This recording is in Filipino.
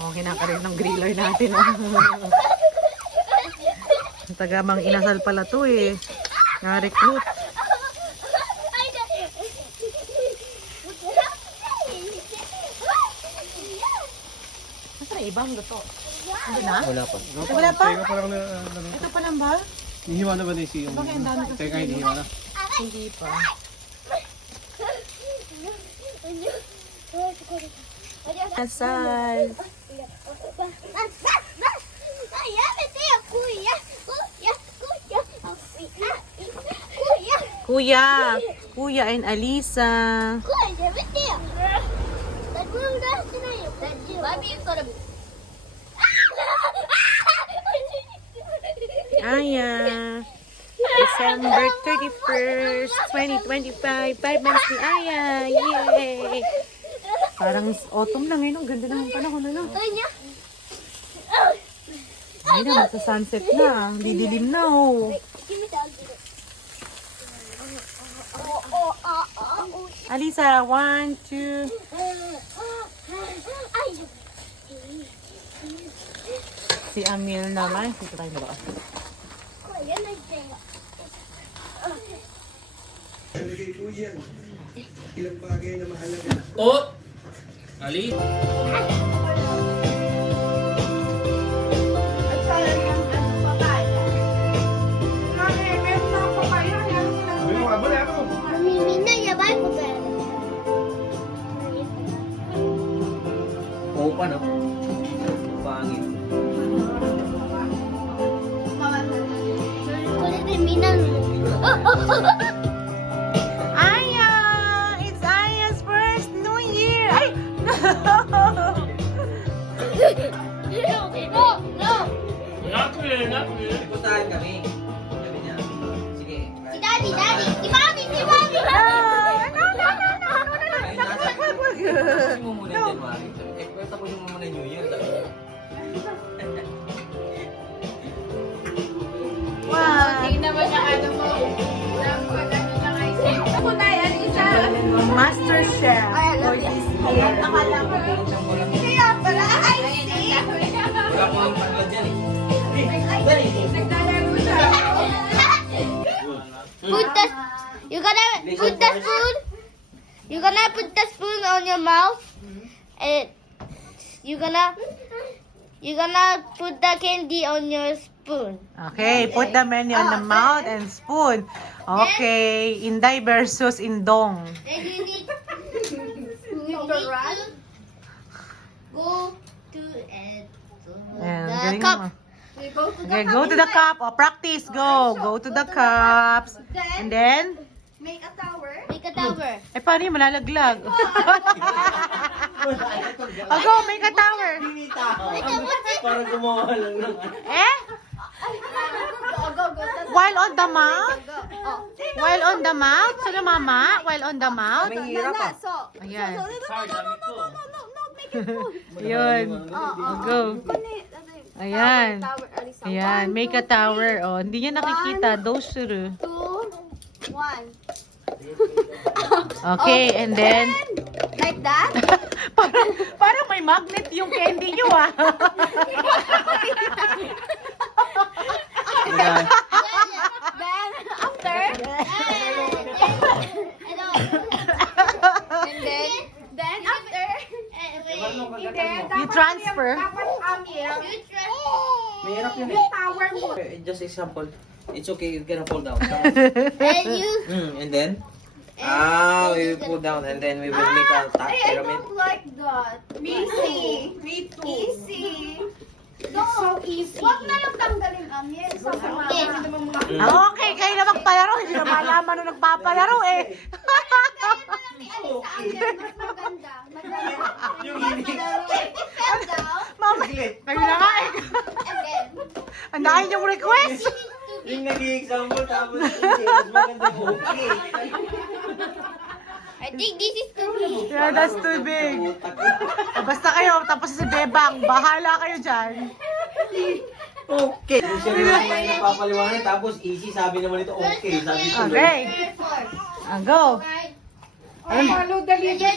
Oh, kinakarin ng griller natin. Tagamang inasal pala to eh. Na-recruit. Nasaan na ibang luto? Ano na? Wala pa. Wala pa? Teka, parang Ito pa lang ba? hihiwa na ba na yung Bakit ang dami kasi? Teka, hinihiwa na. Hindi pa. Asal. Kuya. Kuya and Alisa. Aya. December 31st, 2025. 5 months ni Aya. Yay! Parang autumn na ngayon. Ang ganda ng panahon na. Ay na, magsa-sunset na. Didilim na oh. Alisa, 1, 2. Si Amil naman. Dito tayo na ba? Ilang bagay na mahalaga. Oh! Ali! Oo pa, no? Pangit. Aya! It's Aya's first New Year! Ay! Pustahan kami. Sabi niya. Sige. Tapusin mo muna yung January. Tapusin mo muna yung New Year. Master Chef for this year. Wala ko ang panlad dyan eh. You're gonna put the spoon on your mouth, and you're gonna put the candy on your spoon. Okay, put the menu on the mouth and spoon. Okay, Inday versus Indong. Then you need to go to Ayan, the galing cup. mo. Okay, go to the cup. O, practice. Go. Go to the cups. And then? Make a tower. Make a tower. Eh, paano yung malalaglag? O, go. Make a tower. Para gumawa lang ng Eh? While on the mouth? While on the mouth? Sino mama? While on the mouth? May hirap ah. Ayan. Hard, dami ko. Yun. O, go. Ayan. Ayan. Make a tower. O, hindi niya nakikita. Dosuru. 2, 1. Okay, and then? Like that? parang may magnet yung candy nyo ah. Then after, then after, You transfer. May hirap yun eh. Just example. It's okay, you can fall down. and you. And then? We will pull down and then we will make a top pyramid. Like that. Easy. Me too. Easy. It's so easy. Huwag na lang tanggalin ang yan. Okay, kayo na magpalaro. Hindi na malaman nung nagpapalaro eh. Mama, kayo na nga eh. Ang dahil yung request. Yung nag-i-example tapos mas maganda okay. I think this is too big. Yeah, that's too big. Basta kayo, tapos si Bebang, bahala kayo dyan. Okay. Siya rin naman yung napapaliwanag tapos easy sabi naman ito okay. Sabi ko Okay. Go. Follow the leader.